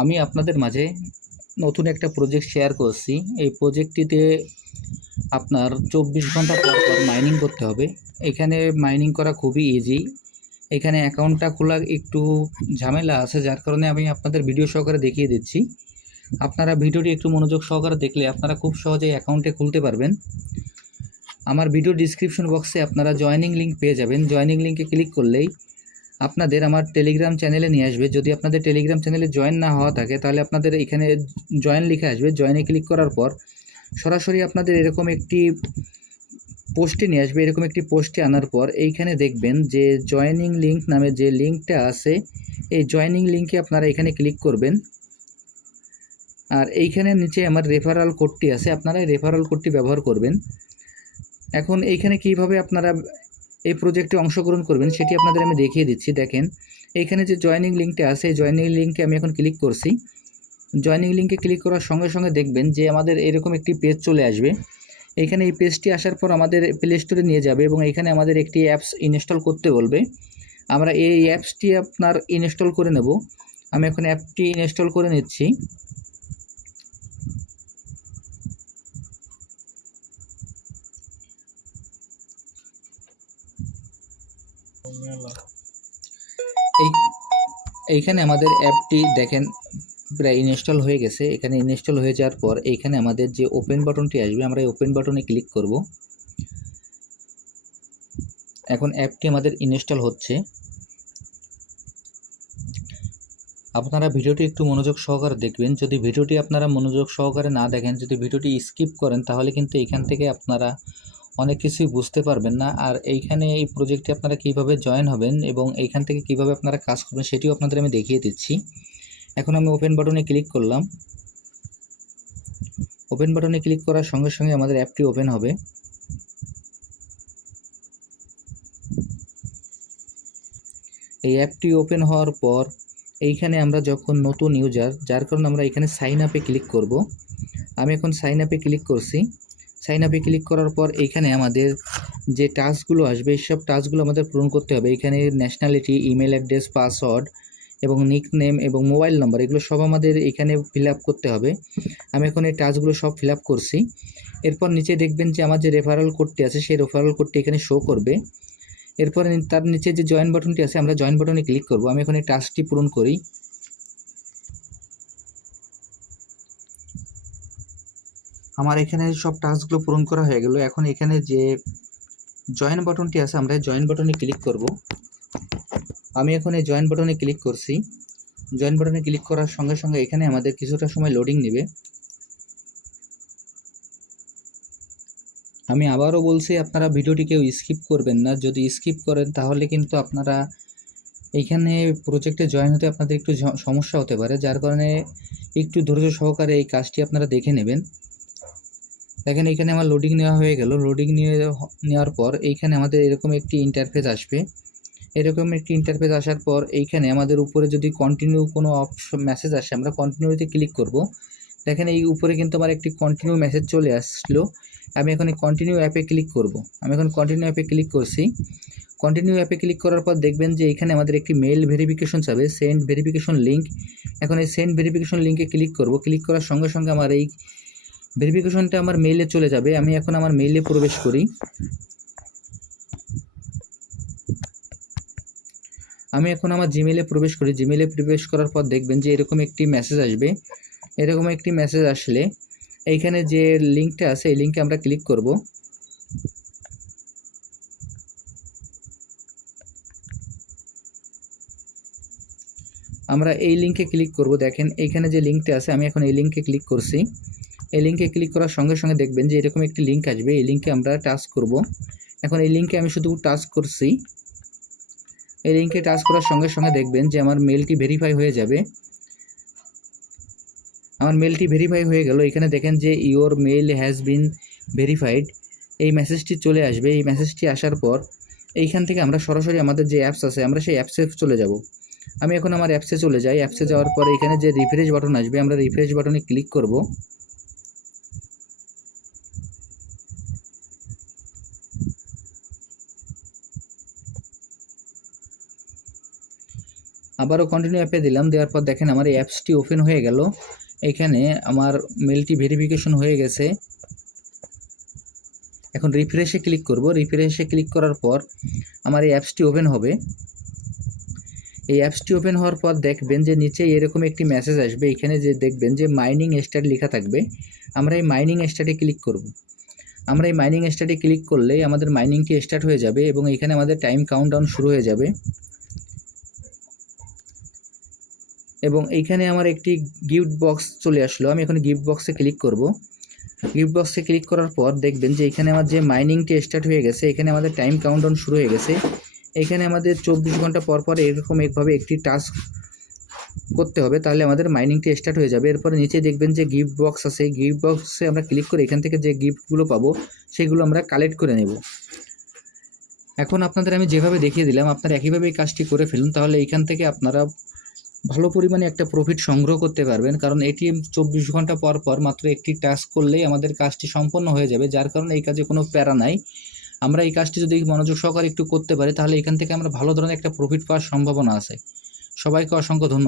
আমি আপনাদের মাঝে নতুন একটা প্রজেক্ট শেয়ার করছি। এই প্রজেক্টটিতে আপনার চব্বিশ ঘণ্টা পর পর মাইনিং করতে হবে। এখানে মাইনিং করা খুবই ইজি এখানে অ্যাকাউন্টটা খোলা একটু ঝামেলা আছে, যার কারণে আমি আপনাদের ভিডিও সহকারে দেখিয়ে দিচ্ছি। আপনারা ভিডিওটি একটু মনোযোগ সহকারে দেখলে আপনারা খুব সহজেই অ্যাকাউন্টে খুলতে পারবেন। আমার ভিডিও ডিসক্রিপশন বক্সে আপনারা জয়নিং লিঙ্ক পেয়ে যাবেন। জয়নিং লিঙ্কে ক্লিক করলেই আপনাদের আমার টেলিগ্রাম চ্যানেলে নিয়ে আসবে। যদি আপনাদের টেলিগ্রাম চ্যানেলে জয়েন না হওয়া থাকে, তাহলে আপনাদের এখানে জয়েন লিখে আসবে। জয়েনে ক্লিক করার পর সরাসরি আপনাদের এরকম একটি পোস্টে নিয়ে আসবে, এরকম একটি পোস্টে আনার পর এইখানে দেখবেন যে জয়েনিং লিঙ্ক নামে যে লিঙ্কটা আছে, এই জয়েনিং লিঙ্কে আপনারা এখানে ক্লিক করবেন। আর এইখানে নিচে আমার রেফারাল কোডটি আছে, আপনারা রেফারাল কোডটি ব্যবহার করবেন। এখন এইখানে কীভাবে আপনারা এই প্রজেক্টে অংশগ্রহণ করবেন, সেটি আপনাদের আমি দেখিয়ে দিচ্ছি। দেখেন এইখানে যে জয়েনিং লিঙ্কটা আছে, এই জয়েনিং লিঙ্কে আমি এখন ক্লিক করছি। জয়েনিং লিঙ্কে ক্লিক করার সঙ্গে সঙ্গে দেখবেন যে আমাদের এরকম একটি পেজ চলে আসবে। এইখানে এই পেজটি আসার পর আমাদের প্লে স্টোরে নিয়ে যাবে এবং এখানে আমাদের একটি অ্যাপস ইনস্টল করতে বলবে। আমরা এই অ্যাপসটি আপনার ইনস্টল করে নেব। আমি এখন অ্যাপটি ইনস্টল করে নিচ্ছি। এই, এইখানে আমাদের অ্যাপটি দেখেন, প্রায় ইনস্টল হয়ে গেছে। এখানে ইনস্টল হয়ে যাওয়ার পর এইখানে আমাদের যে ওপেন বাটনটি আসবে, আমরা এই ওপেন বাটনে ক্লিক করব। এখন অ্যাপটি আমাদের ইনস্টল হচ্ছে। আপনারা ভিডিওটি একটু মনোযোগ সহকারে দেখবেন। যদি ভিডিওটি আপনারা মনোযোগ সহকারে না দেখেন, যদি ভিডিওটি স্কিপ করেন, তাহলে কিন্তু এখান থেকে আপনারা অনেক কিছুই বুঝতে পারবেন না। আর এইখানে এই প্রজেক্টে আপনারা কীভাবে জয়েন হবেন এবং এইখান থেকে কীভাবে আপনারা কাজ করবেন সেটিও আপনাদের আমি দেখিয়ে দিচ্ছি। এখন আমি ওপেন বাটনে ক্লিক করলাম। ওপেন বাটনে ক্লিক করার সঙ্গে সঙ্গে আমাদের অ্যাপটি ওপেন হবে। এই অ্যাপটি ওপেন হওয়ার পর এইখানে আমরা যখন নতুন ইউজার যার কারণে আমরা এখানে সাইন আপে ক্লিক করব, আমি এখন সাইন আপে ক্লিক করছি। সাইন আপে ক্লিক করার পর এইখানে আমাদের যে টাস্কগুলো আসবে এইসব টাস্কগুলো আমাদের পূরণ করতে হবে। এখানে ন্যাশনালিটি ইমেল অ্যাড্রেস পাসওয়ার্ড এবং নিক নেম এবং মোবাইল নম্বর এগুলো সব আমাদের এখানে ফিল করতে হবে। আমি এখন এই টাস্কগুলো সব ফিল করছি। এরপর নিচে দেখবেন যে আমার যে রেফারেল কোডটি আছে, সেই রেফারেল কোডটি এখানে শো করবে। এরপর তার নিচে যে জয়েন বাটনটি আছে, আমরা জয়েন বাটনে ক্লিক করব। আমি এখন এই টাস্কটি পূরণ করি। আমার এখানে সব টাস্কগুলো পূরণ করা হয়ে গেল। এখন এখানে যে জয়েন বাটনটি আছে, আমরা জয়েন বাটনে ক্লিক করব। আমি এখন এই জয়েন বাটনে ক্লিক করছি। জয়েন বাটনে ক্লিক করার সঙ্গে সঙ্গে এখানে আমাদের কিছুটা সময় লোডিং নেবে। আমি আবারও বলছি, আপনারা ভিডিওটি কেউ স্কিপ করবেন না। যদি স্কিপ করেন, তাহলে কিন্তু আপনারা এইখানে প্রজেক্টে জয়েন হতে আপনাদের একটু সমস্যা হতে পারে। যার কারণে একটু ধৈর্য সহকারে এই কাজটি আপনারা দেখে নেবেন। দেখেন এইখানে আমার লোডিং নেওয়া হয়ে গেল। লোডিং নিয়ে, নেওয়ার পর এইখানে আমাদের এরকম একটি ইন্টারফেস আসবে। এরকম একটি ইন্টারফেস আসার পর এইখানে আমাদের উপরে যদি কন্টিনিউ কোনো অপশন মেসেজ আসে, আমরা কন্টিনিউতে ক্লিক করব। দেখেন এই উপরে কিন্তু আমার একটি কন্টিনিউ মেসেজ চলে আসলো। আমি এখন কন্টিনিউ অ্যাপে ক্লিক করব। আমি এখন কন্টিনিউ অ্যাপে ক্লিক করছি। কন্টিনিউ অ্যাপে ক্লিক করার পর দেখবেন যে এখানে আমাদের একটি মেল ভেরিফিকেশন যাবে সেন্ড ভেরিফিকেশন লিঙ্ক এখন এই সেন্ড ভেরিফিকেশন লিঙ্কে ক্লিক করব। ক্লিক করার সঙ্গে সঙ্গে আমার এই ভেরিফিকেশনটা আমার মেইলে চলে যাবে। আমি এখন আমার মেইলে প্রবেশ করি। আমি এখন আমার জিমেলে প্রবেশ করি। জিমেলে প্রবেশ করার পর দেখবেন যে এরকম একটি মেসেজ আসবে। এরকম একটি মেসেজ আসলে এইখানে যে লিঙ্কটা আছে, এই লিঙ্কে আমরা ক্লিক করব। আমরা এই লিঙ্কে ক্লিক করব। দেখেন, এইখানে যে লিঙ্কটা আছে, আমি এখন এই লিঙ্কে ক্লিক করছি। এই লিঙ্কে ক্লিক করার সঙ্গে সঙ্গে দেখবেন যে এরকম একটি লিঙ্ক আসবে। এই লিঙ্কে আমরা টাচ করব। এখন এই লিঙ্কে আমি শুধু টাচ করছি। এই লিঙ্কে টাচ করার সঙ্গে সঙ্গে দেখবেন যে আমার মেলটি ভেরিফাই হয়ে যাবে। আমার মেলটি ভেরিফাই হয়ে গেল। এখানে দেখেন যে your mail has been verified এই মেসেজটি চলে আসবে। এই মেসেজটি আসার পর এইখান থেকে আমরা সরাসরি আমাদের যে অ্যাপস আছে, আমরা সেই অ্যাপসে চলে যাব। আমি এখন আমার অ্যাপসে চলে যাই। অ্যাপসে যাওয়ার পর এখানে যে রিফ্রেশ বাটন আসবে, আমরা রিফ্রেশ বাটনে ক্লিক করব। আবারও কন্টিনিউ অ্যাপে দিলাম, দেওয়ার পর দেখেন আমার এই অ্যাপসটি ওপেন হয়ে গেল। এখানে আমার মেলটি ভেরিফিকেশন হয়ে গেছে। এখন রিফ্রেশে ক্লিক করব। রিফ্রেশে ক্লিক করার পর আমার এই অ্যাপসটি ওপেন হবে। এই অ্যাপসটি ওপেন হওয়ার পর দেখবেন যে নিচে এরকম একটি মেসেজ আসবে। এখানে যে দেখবেন যে মাইনিং স্টার্ট লেখা থাকবে। আমরা এই মাইনিং স্টার্টে ক্লিক করব। আমরা এই মাইনিং স্টার্টে ক্লিক করলে আমাদের মাইনিংটি স্টার্ট হয়ে যাবে এবং এখানে আমাদের টাইম কাউন্টডাউন শুরু হয়ে যাবে। এবং এইখানে আমার একটি গিফট বক্স চলে আসলো। আমি এখন গিফট বক্সে ক্লিক করব। গিফট বক্সে ক্লিক করার পর দেখবেন যে এখানে আমার যে মাইনিংটি স্টার্ট হয়ে গেছে, এখানে আমাদের টাইম কাউন্টডাউন শুরু হয়ে গেছে। এখানে আমাদের চব্বিশ ঘণ্টা পর পর এরকম একভাবে একটি টাস্ক করতে হবে, তাহলে আমাদের মাইনিংটি স্টার্ট হয়ে যাবে। এরপরে নিচে দেখবেন যে গিফট বক্স আছে। গিফট বক্সে আমরা ক্লিক করে এখান থেকে যে গিফটগুলো পাবো, সেগুলো আমরা কালেক্ট করে নেব। এখন আপনাদের আমি যেভাবে দেখিয়ে দিলাম, আপনারা একইভাবে এই কাজটি করে ফেলুন, তাহলে এইখান থেকে আপনারা ভালো পরিমাণে একটা প্রফিট সংগ্রহ করতে পারবেন। কারণ এটিএম চব্বিশ ঘণ্টা পর পর মাত্র একটি টাস্ক করলেই আমাদের কাজটি সম্পন্ন হয়ে যাবে। যার কারণে এই কাজে কোনো প্যারা নাই। আমরা এই কাজটি যদি মনোযোগ সহকারে একটু করতে পারি, তাহলে এখান থেকে আমরা ভালো ধরনের একটা প্রফিট পাওয়ার সম্ভাবনা আছে। সবাইকে অসংখ্য ধন্যবাদ।